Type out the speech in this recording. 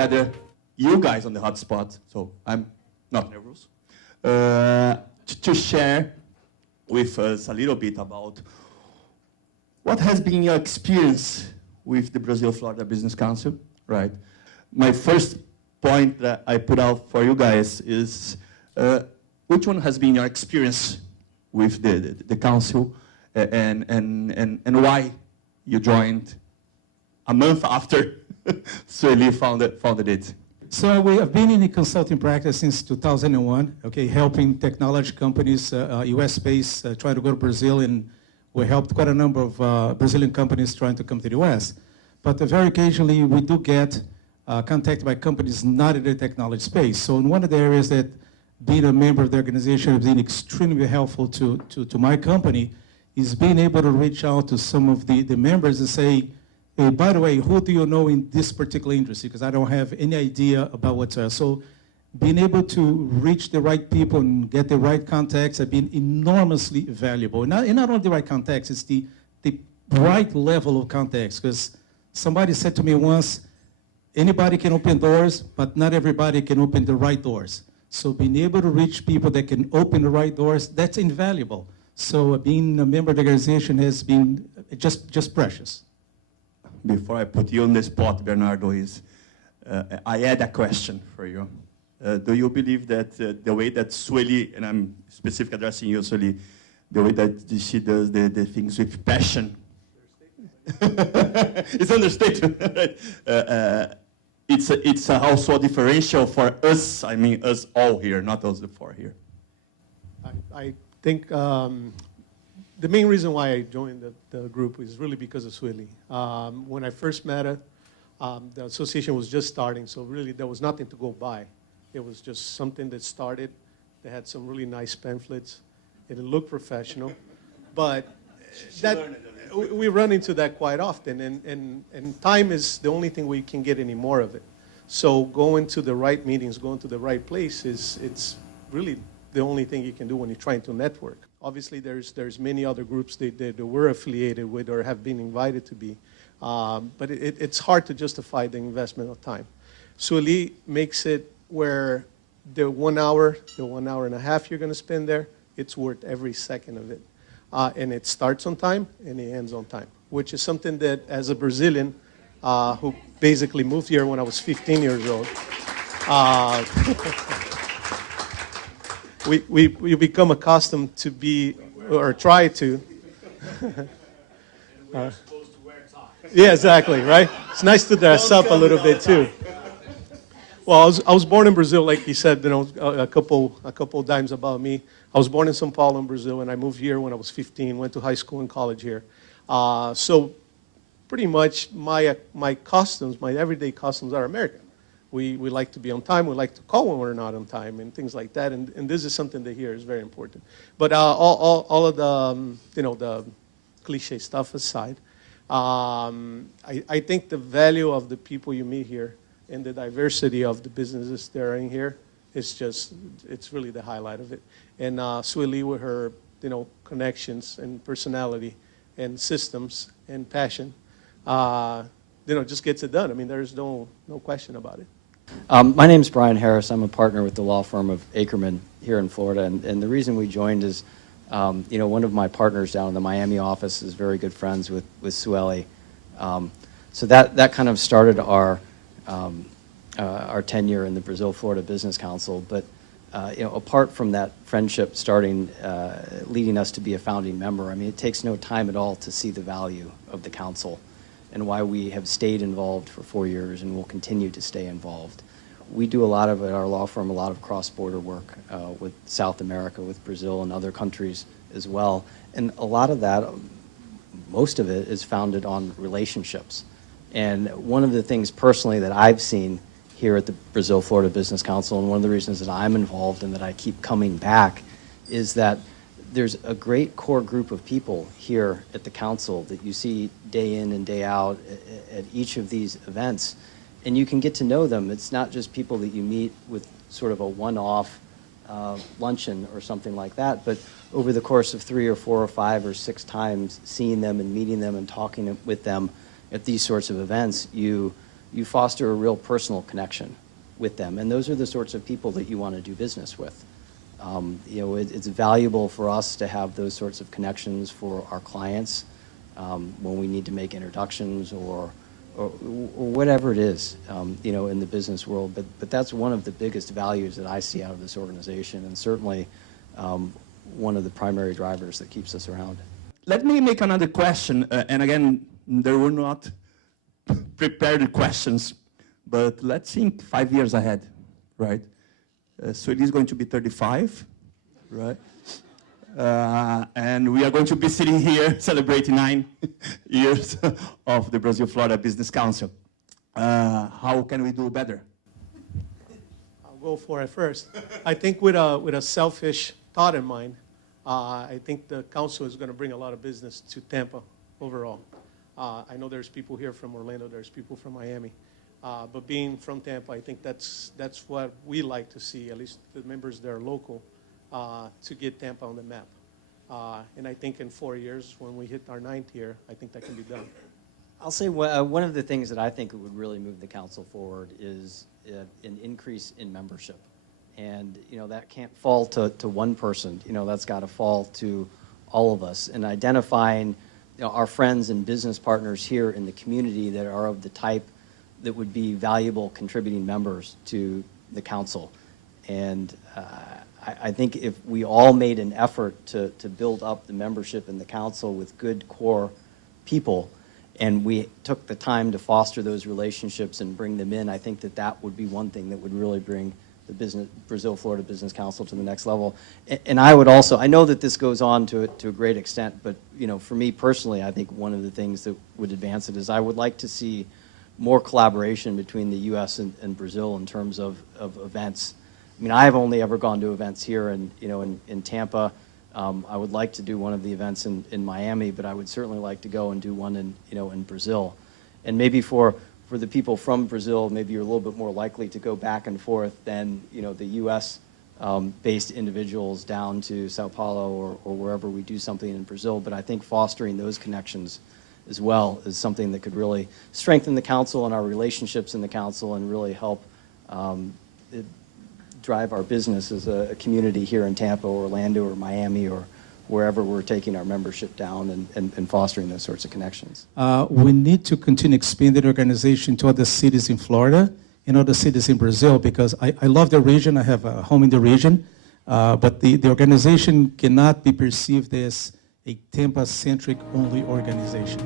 gather you guys on the hotspot, so I'm not nervous, to share with us a little bit about what has been your experience with the Brazil-Florida Business Council, right? My first point that I put out for you guys is which one has been your experience with the council and why you joined a month after Sueli founded it? So we have been in the consulting practice since 2001, okay, helping technology companies, US-based, try to go to Brazil, and we helped quite a number of Brazilian companies trying to come to the US. But very occasionally, we do get contacted by companies not in the technology space. So in one of the areas that being a member of the organization has been extremely helpful to my company is being able to reach out to some of the members and say, hey, by the way, who do you know in this particular industry? Because I don't have any idea about what's there. So being able to reach the right people and get the right contacts have been enormously valuable. And not only the right contacts, it's the right level of contacts. Because somebody said to me once, anybody can open doors, but not everybody can open the right doors. So being able to reach people that can open the right doors, that's invaluable. So being a member of the organization has been just precious. Before I put you on the spot, Bernardo, I had a question for you. Do you believe that the way that Sueli, and I'm specifically addressing you, Sueli, the way that she does the things with passion, it's understatement, right? It's also a differential for us, I mean us all here, not us the four here. I think the main reason why I joined the group is really because of Sueli. When I first met her, the association was just starting, so really there was nothing to go by. It was just something that started. They had some really nice pamphlets. It looked professional, but we run into that quite often, and time is the only thing we can get any more of it. So going to the right meetings, going to the right place it's really the only thing you can do when you're trying to network. Obviously, there's many other groups that we're affiliated with or have been invited to be, but it's hard to justify the investment of time. Sueli makes it where the 1 hour, the 1 hour and a half you're going to spend there, it's worth every second of it. And it starts on time and it ends on time, which is something that as a Brazilian who basically moved here when I was 15 years old, we become accustomed to be, or try to. Yeah, exactly, right? It's nice to dress up a little bit too. Well, I was born in Brazil, like he said, you know, a couple dimes about me. I was born in São Paulo, in Brazil, and I moved here when I was 15, went to high school and college here. So pretty much my customs, my everyday customs are American. We like to be on time. We like to call when we're not on time and things like that. And this is something that here is very important. But all of the, you know, the cliche stuff aside, I think the value of the people you meet here and the diversity of the businesses that are in here is just, it's really the highlight of it. And Sueli, with her, you know, connections and personality and systems and passion, you know, just gets it done. I mean, there's no question about it. My name's Brian Harris. I'm a partner with the law firm of Ackerman here in Florida. And the reason we joined is, you know, one of my partners down in the Miami office is very good friends with Sueli. So that kind of started our tenure in the Brazil-Florida Business Council. But you know, apart from that friendship starting, leading us to be a founding member, I mean, it takes no time at all to see the value of the council and why we have stayed involved for 4 years and will continue to stay involved. We do a lot of, at our law firm, a lot of cross-border work with South America, with Brazil and other countries as well. And a lot of that, most of it, is founded on relationships. And one of the things personally that I've seen here at the Brazil-Florida Business Council, and one of the reasons that I'm involved and that I keep coming back, is that there's a great core group of people here at the council that you see day in and day out at each of these events, and you can get to know them. It's not just people that you meet with sort of a one-off luncheon or something like that, but over the course of 3 or 4 or 5 or 6 times, seeing them and meeting them and talking with them at these sorts of events, you you foster a real personal connection with them. And those are the sorts of people that you want to do business with. You know, it's valuable for us to have those sorts of connections for our clients when we need to make introductions or whatever it is, you know, in the business world. But that's one of the biggest values that I see out of this organization, and certainly one of the primary drivers that keeps us around. Let me make another question, and again, there were not prepared questions, but let's think 5 years ahead, right? Sueli is going to be 35, right? And we are going to be sitting here celebrating 9 years of the Brazil-Florida Business Council. How can we do better? I'll go for it first. I think with a selfish thought in mind, I think the council is going to bring a lot of business to Tampa overall. I know there's people here from Orlando, there's people from Miami. But being from Tampa, I think that's what we like to see, at least the members that are local, to get Tampa on the map. And I think in 4 years, when we hit our 9th year, I think that can be done. I'll say one of the things that I think would really move the council forward is an increase in membership. And, you know, that can't fall to one person. You know, that's got to fall to all of us. And identifying, you know, our friends and business partners here in the community that are of the type that would be valuable contributing members to the council. And I think if we all made an effort to build up the membership in the council with good core people, and we took the time to foster those relationships and bring them in, I think that that would be one thing that would really bring the Brazil-Florida Business Council to the next level. And I would also, I know that this goes on to a great extent, but, you know, for me personally, I think one of the things that would advance it is I would like to see more collaboration between the U.S. and Brazil in terms of events. I mean, I've only ever gone to events here in Tampa. I would like to do one of the events in Miami, but I would certainly like to go and do one in Brazil. And maybe for the people from Brazil, maybe you're a little bit more likely to go back and forth than, you know, the U.S. Based individuals down to Sao Paulo or wherever we do something in Brazil. But I think fostering those connections as well is something that could really strengthen the council and our relationships in the council and really help drive our business as a community here in Tampa or Orlando or Miami or wherever we're taking our membership down and fostering those sorts of connections. We need to continue expanding the organization to other cities in Florida and other cities in Brazil, because I love the region. I have a home in the region, but the organization cannot be perceived as a Tampa-centric only organization.